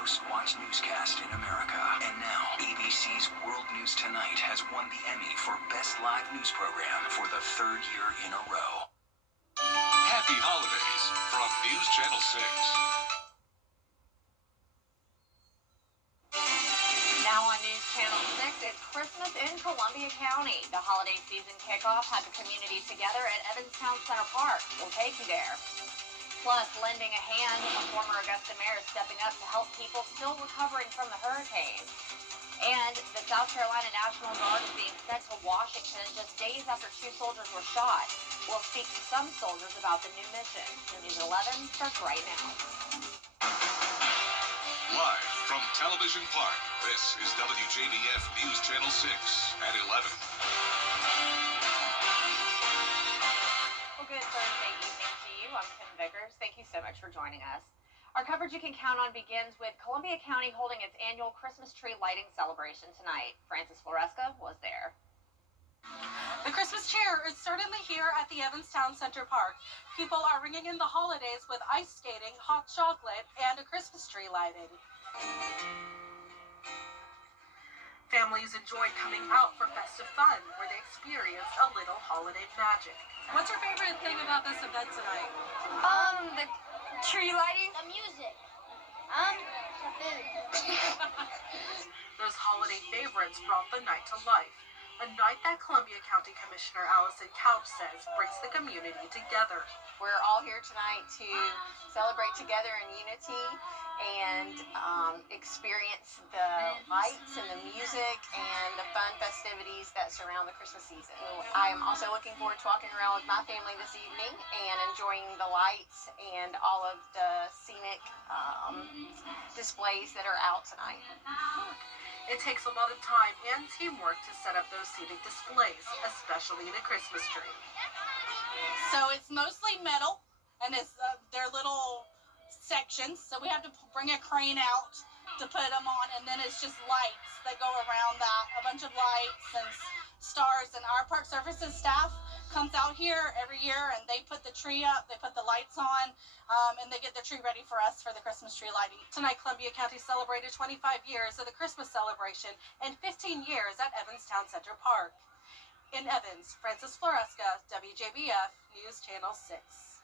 most watched newscast in America. And now, ABC's World News Tonight has won the Emmy for Best Live News Program for the third year in a row. Happy holidays from News Channel 6. Now on News Channel 6, it's Christmas in Columbia County. The holiday season kickoff had the community together at Evanstown Center Park. We'll take you there. Plus, lending a hand, a former Augusta mayor is stepping up to help people still recovering from the hurricane. And the South Carolina National Guard is being sent to Washington just days after 2 soldiers were shot. We'll speak to some soldiers about the new mission. News 11 starts right now. Live from Television Park, this is WJBF News Channel 6 at 11. Well, good Thursday evening to you. I'm Kim Vickers. Thank you so much for joining us. Our coverage you can count on begins with Columbia County holding its annual Christmas tree lighting celebration tonight. Francis Floresca was there. The Christmas cheer is certainly here at the Evanstown Center Park. People are ringing in the holidays with ice skating, hot chocolate, and a Christmas tree lighting. Families enjoy coming out for festive fun, where they experience a little holiday magic. What's your favorite thing about this event tonight? The tree lighting. The music. The food. Those holiday favorites brought the night to life. A night that Columbia County Commissioner Allison Couch says brings the community together. We're all here tonight to celebrate together in unity and experience the lights and the music and the fun festivities that surround the Christmas season. I am also looking forward to walking around with my family this evening and enjoying the lights and all of the scenic displays that are out tonight. It takes a lot of time and teamwork to set up those scenic displays, especially the Christmas tree. So it's mostly metal, and it's their little sections. So we have to bring a crane out to put them on, and then it's just lights that go around that, a bunch of lights and stars. And our Park Services staff comes out here every year, and they put the tree up, they put the lights on, and they get the tree ready for us for the Christmas tree lighting. Tonight, Columbia County celebrated 25 years of the Christmas celebration and 15 years at Evanstown Center Park. In Evans, Francis Floresca, WJBF News Channel 6.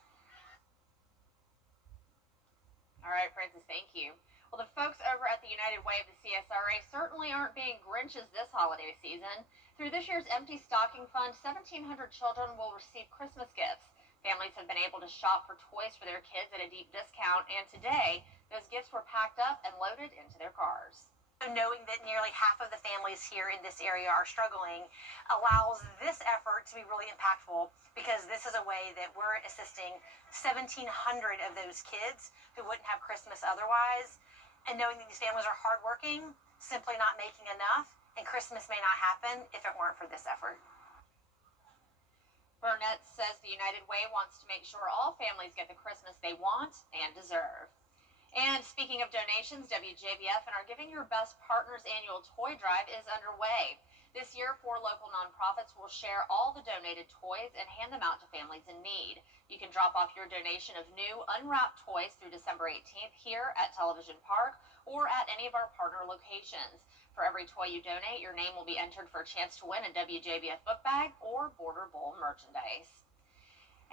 All right, Francis, thank you. Well, the folks over at the United Way of the CSRA certainly aren't being Grinches this holiday season. Through this year's Empty Stocking Fund, 1,700 children will receive Christmas gifts. Families have been able to shop for toys for their kids at a deep discount, and today, those gifts were packed up and loaded into their cars. Knowing that nearly half of the families here in this area are struggling allows this effort to be really impactful, because this is a way that we're assisting 1,700 of those kids who wouldn't have Christmas otherwise. And knowing that these families are hardworking, simply not making enough, and Christmas may not happen if it weren't for this effort. Burnett says the United Way wants to make sure all families get the Christmas they want and deserve. And speaking of donations, WJBF and our Giving Your Best Partners annual toy drive is underway. This year, 4 local nonprofits will share all the donated toys and hand them out to families in need. You can drop off your donation of new unwrapped toys through December 18th here at Television Park or at any of our partner locations. For every toy you donate, your name will be entered for a chance to win a WJBF book bag or Border Bowl merchandise.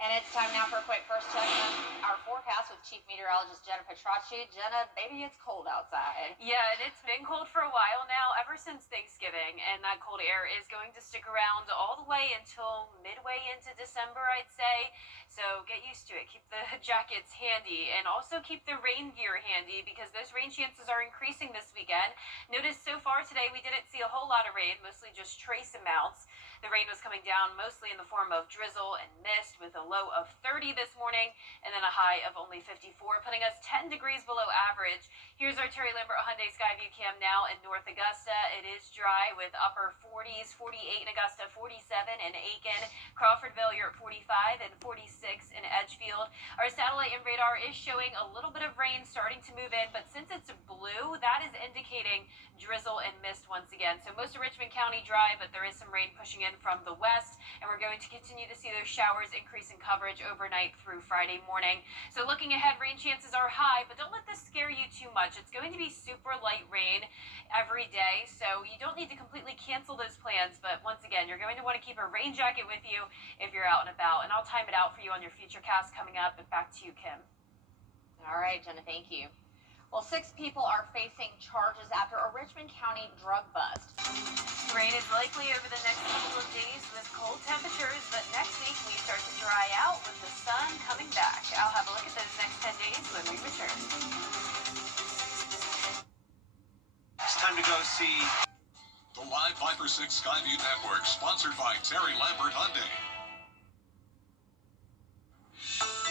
And it's time now for a quick first check on our forecast with Chief Meteorologist Jenna Petracci. Jenna, baby, it's cold outside. Yeah, and it's been cold for a while now, ever since Thanksgiving, and that cold air is going to stick around all the way until midway into December, I'd say. So get used to it. Keep the jackets handy, and also keep the rain gear handy, because those rain chances are increasing this weekend. Notice so far today we didn't see a whole lot of rain, mostly just trace amounts. The rain was coming down mostly in the form of drizzle and mist, with a low of 30 this morning and then a high of only 54, putting us 10 degrees below average. Here's our Terry Lambert Hyundai Skyview Cam now in North Augusta. It is dry with upper 40s, 48 in Augusta, 47 in Aiken, Crawfordville, you're at 45 and 46 in Edgefield. Our satellite and radar is showing a little bit of rain starting to move in, but since it's blue, that is indicating drizzle and mist once again. So most of Richmond County dry, but there is some rain pushing in from the west, and we're going to continue to see those showers increase in coverage overnight through Friday morning. So looking ahead, rain chances are high, but don't let this scare you too much. It's going to be super light rain every day, so you don't need to completely cancel those plans, but once again, you're going to want to keep a rain jacket with you if you're out and about, and I'll time it out for you on your future cast coming up. And back to you, Kim. All right, Jenna, thank you. Well, 6 people are facing charges after a Richmond County drug bust. Rain is likely over the next couple of days with cold temperatures, but next week we start to dry out with the sun coming back. I'll have a look at those next 10 days when we return. It's time to go see The Live Viper 6 Skyview Network, sponsored by Terry Lambert Hyundai.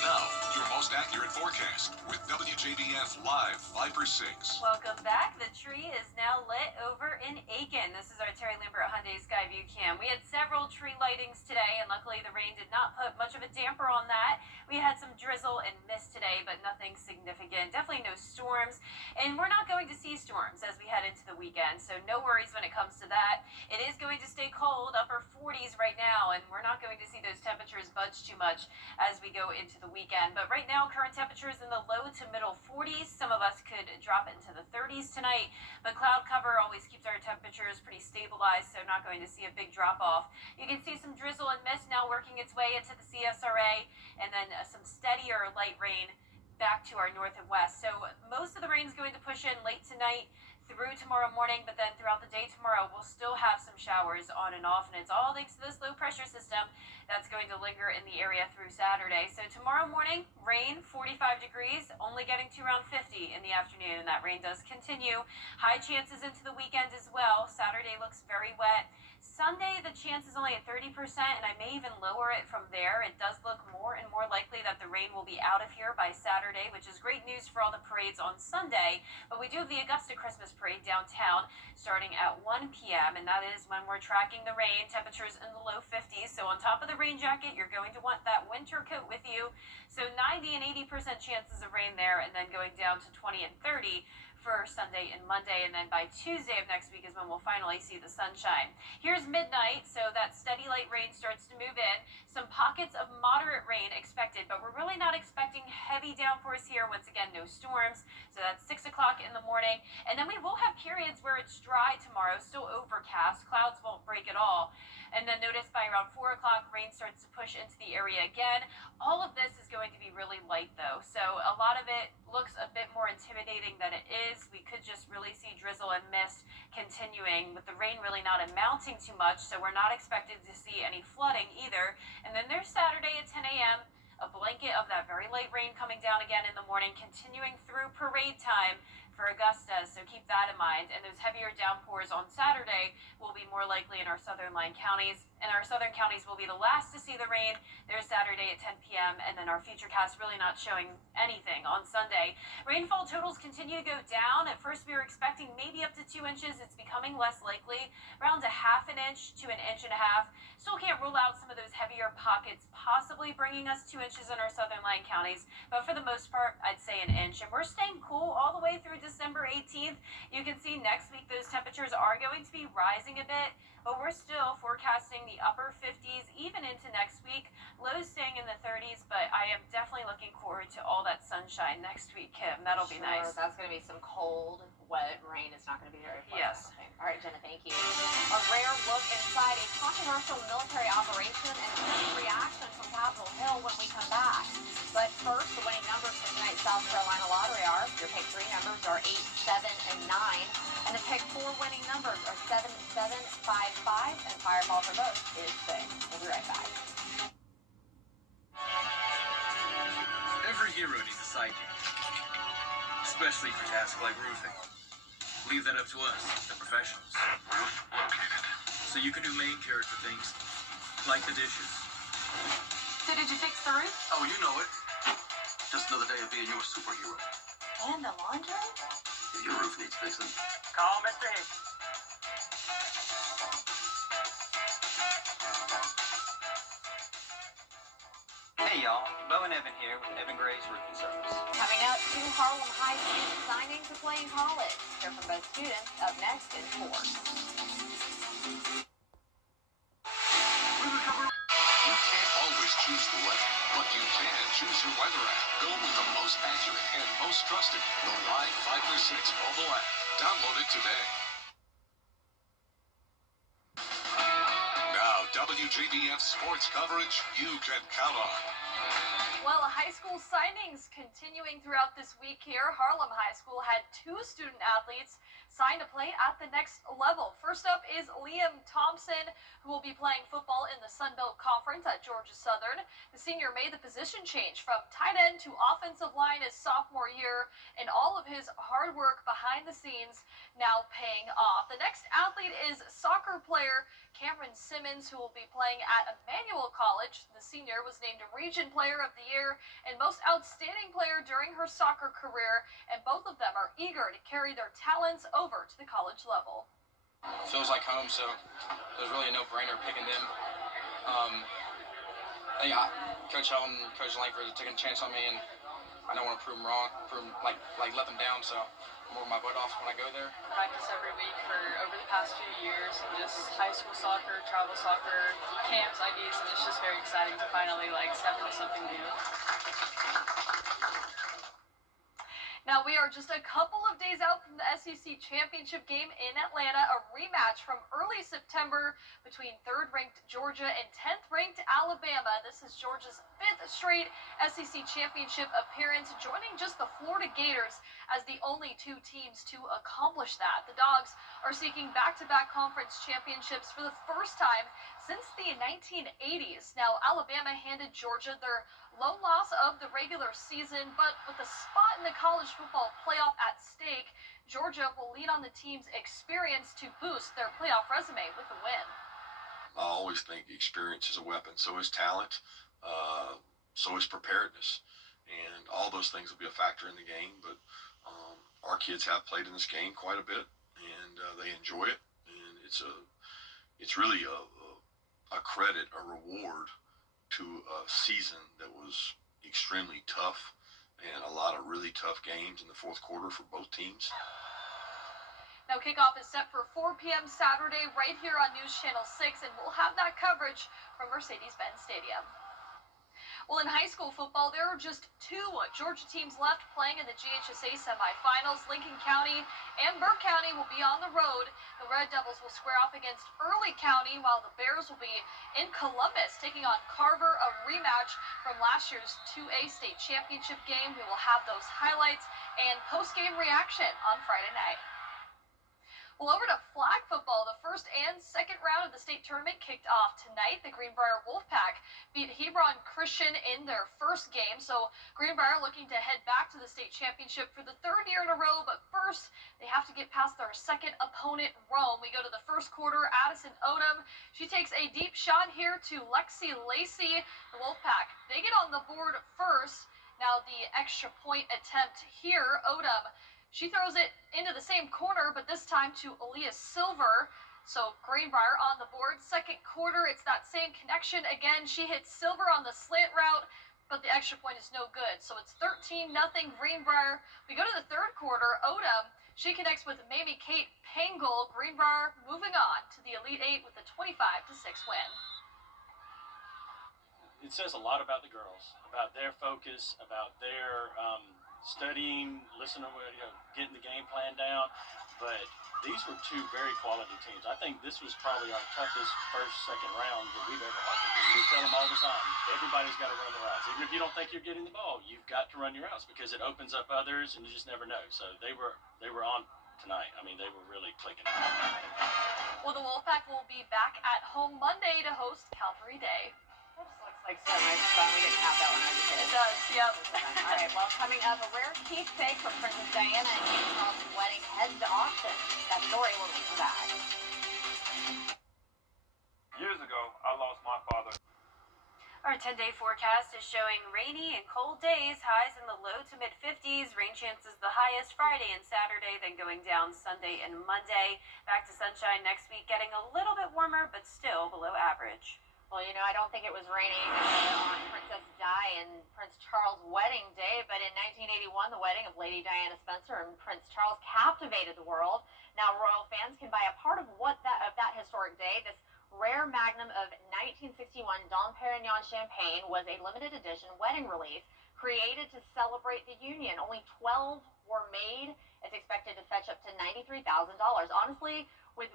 Now, your most accurate forecast with WJBF Live Viper 6. Welcome back. The tree is now lit over in Aiken. This is our Terry Lambert Hyundai Skyview cam. We had several tree lightings today, and luckily the rain did not put much of a damper on that. We had some drizzle and mist today, but nothing significant. Definitely no storms, and we're not going to see storms as we head into the weekend, so no worries when it comes to that. It is going to stay cold, upper 40s right now, and we're not going to see those temperatures budge too much as we go into the weekend. But right now, current temperatures in the low to middle 40s. Some of us could drop into the 30s tonight, but cloud cover always keeps our temperatures pretty stabilized, so not going to see a big drop off. You can see some drizzle and mist now working its way into the CSRA, and then some steadier light rain back to our north and west. So most of the rain is going to push in late tonight through tomorrow morning, but then throughout the day tomorrow we'll still have some showers on and off, and it's all thanks to this low pressure system that's going to linger in the area through Saturday. So tomorrow morning, rain, 45 degrees, only getting to around 50 in the afternoon, and that rain does continue. High chances into the weekend as well. Saturday looks very wet. Sunday, the chance is only at 30%, and I may even lower it from there. It does look more and more likely that the rain will be out of here by Saturday, which is great news for all the parades on Sunday. But we do have the Augusta Christmas Parade downtown starting at 1 p.m., and that is when we're tracking the rain. Temperatures in the low 50s, so on top of the rain jacket, you're going to want that winter coat with you. So 90 and 80% chances of rain there, and then going down to 20 and 30 for Sunday and Monday, and then by Tuesday of next week is when we'll finally see the sunshine. Here's midnight, so that steady light rain starts to move in. Some pockets of moderate rain expected, but we're really not expecting heavy downpours here. Once again, no storms, so that's 6 o'clock in the morning, and then we will have periods where it's dry tomorrow, still overcast, clouds won't break at all. And then notice by around 4 o'clock, rain starts to push into the area again. All of this is going to be really light, though. So a lot of it looks a bit more intimidating than it is. We could just really see drizzle and mist continuing, with the rain really not amounting too much. So we're not expected to see any flooding either. And then there's Saturday at 10 a.m., a blanket of that very light rain coming down again in the morning, continuing through parade time for Augusta, so keep that in mind. And those heavier downpours on Saturday will be more likely in our southern line counties, and our southern counties will be the last to see the rain. There's Saturday at 10 p.m., and then our future cast really not showing anything on Sunday. Rainfall totals continue to go down. At first we were expecting maybe up to 2 inches. It's becoming less likely, around a half an inch to an inch and a half. Still can't rule out some of those heavier pockets possibly bringing us 2 inches in our southern line counties, but for the most part, I'd say an inch. And we're staying cool all the way through December 18th. You can see next week those temperatures are going to be rising a bit, but we're still forecasting the upper 50s even into next week. Lows staying in the 30s, but I am definitely looking forward to all that sunshine next week, Kim. That'll be nice. That's going to be some cold, wet rain. It's not going to be very pleasant. Yes. Okay. All right, Jenna, thank you. A rare look inside a controversial military operation and a reaction from Capitol Hill when we come back. But first, the winning numbers for tonight's South Carolina lottery are: your pick 3 numbers are 8, 7, and 9, and the pick 4 winning numbers are 7, 7, 5, 5, and Fireball for both is 6. We'll be right back. Every hero needs a sidekick, especially for tasks like roofing. Leave that up to us, the professionals. Roof located. So you can do main character things, like the dishes. So did you fix the roof? Oh, you know it. Just another day of being your superhero. And the laundry? If your roof needs fixing, Call Mr. Hicks. hey, Hey y'all, Bo and Evan here with Evan Gray's Roofing Service. Coming up, 2 Harlem High students signing to play in college. Hear from both students up next in sports. You can't always choose the weather, but you can choose your weather app. Go with the most accurate and most trusted, the Live 536 mobile app. Download it today. Now, WJBF sports coverage you can count on. Well, high school signings continuing throughout this week here. Harlem High School had 2 student athletes sign to play at the next level. First up is Liam Thompson, who will be playing football in the Sun Belt Conference at Georgia Southern. The senior made the position change from tight end to offensive line his sophomore year, and all of his hard work behind the scenes now paying off. The next athlete is soccer player Cameron Simmons, who will be playing at Emmanuel College. The senior was named Region Player of the Year and Most Outstanding Player during her soccer career, and both of them are eager to carry their talents over to the college level. Feels like home, so there's really a no-brainer picking them. I think Coach Helton, Coach Langford have taken a chance on me, and I don't want to prove them wrong, like let them down, so I'm working my butt off when I go there. Practice every week for over the past few years, and just high school soccer, travel soccer, camps, IDs, and it's just very exciting to finally step into something new. Now we are just a couple of days out from the SEC championship game in Atlanta, a rematch from early September between 3rd-ranked Georgia and 10th-ranked Alabama. This is Georgia's 5th straight SEC championship appearance, joining just the Florida Gators as the only 2 teams to accomplish that. The Dogs are seeking back-to-back conference championships for the first time since the 1980s. Now, Alabama handed Georgia their lone loss of the regular season, but with a spot in the college football playoff at stake, Georgia will lean on the team's experience to boost their playoff resume with a win. I always think experience is a weapon. So is talent, so is preparedness. And all those things will be a factor in the game, but our kids have played in this game quite a bit, and they enjoy it. And it's really a credit, a reward to a season that was extremely tough and a lot of really tough games in the 4th quarter for both teams. Now kickoff is set for 4 p.m. Saturday right here on News Channel 6, and we'll have that coverage from Mercedes-Benz Stadium. Well, in high school football, there are just 2 Georgia teams left playing in the GHSA semifinals. Lincoln County and Burke County will be on the road. The Red Devils will square off against Early County, while the Bears will be in Columbus taking on Carver, a rematch from last year's 2A state championship game. We will have those highlights and post-game reaction on Friday night. Well, over to flag football. The 1st and 2nd round of the state tournament kicked off tonight. The Greenbrier Wolfpack beat Hebron Christian in their first game. So Greenbrier looking to head back to the state championship for the 3rd year in a row. But first, they have to get past their 2nd opponent, Rome. We go to the 1st quarter. Addison Odom, she takes a deep shot here to Lexi Lacey. The Wolfpack, they get on the board first. Now the extra point attempt here, Odom, she throws it into the same corner, but this time to Aaliyah Silver. So Greenbrier on the board. 2nd quarter, it's that same connection again. She hits Silver on the slant route, but the extra point is no good. So it's 13-0 Greenbrier. We go to the 3rd quarter. Odom, she connects with Mamie Kate Pangol. Greenbrier moving on to the Elite 8 with a 25-6 win. It says a lot about the girls, about their focus, about their studying, listening, getting the game plan down. But these were 2 very quality teams. I think this was probably our toughest 1st, 2nd round that we've ever had to do. We tell them all the time, everybody's got to run their routes. Even if you don't think you're getting the ball, you've got to run your routes because it opens up others, and you just never know. So they were on tonight. I mean, they were really clicking. Well, the Wolfpack will be back at home Monday to host Calvary Day. That just looks like so much fun. We didn't have that when I was a kid. It does, yep. All right, well, coming up, a rare keepsake from Princess Diana and King Charles's wedding heads to auction. That story when we come back. Years ago, I lost my father. Our 10-day forecast is showing rainy and cold days, highs in the low to mid-50s, rain chances the highest Friday and Saturday, then going down Sunday and Monday. Back to sunshine next week, getting a little bit warmer, but still below average. Well, I don't think it was raining on Princess Di and Prince Charles' wedding day, but in 1981, the wedding of Lady Diana Spencer and Prince Charles captivated the world. Now, royal fans can buy a part of that historic day. This rare magnum of 1961 Dom Perignon champagne was a limited edition wedding release created to celebrate the union. Only 12 were made. It's expected to fetch up to $93,000. Honestly, with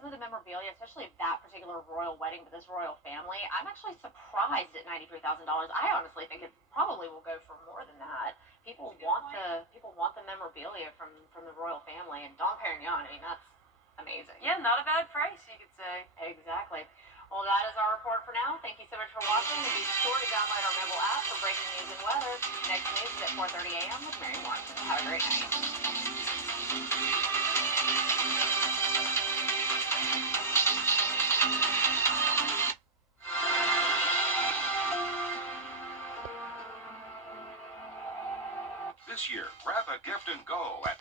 some of the memorabilia, especially of that particular royal wedding with this royal family, I'm actually surprised at $93,000. I honestly think it probably will go for more than that. People want the memorabilia from the royal family, and Dom Perignon. I mean, that's amazing. Yeah, not a bad price, you could say. Exactly. Well, that is our report for now. Thank you so much for watching, and be sure to download our mobile app for breaking news and weather. Next news is at 4:30 a.m. with Mary Morrison. Have a great night. This year, grab a gift and go at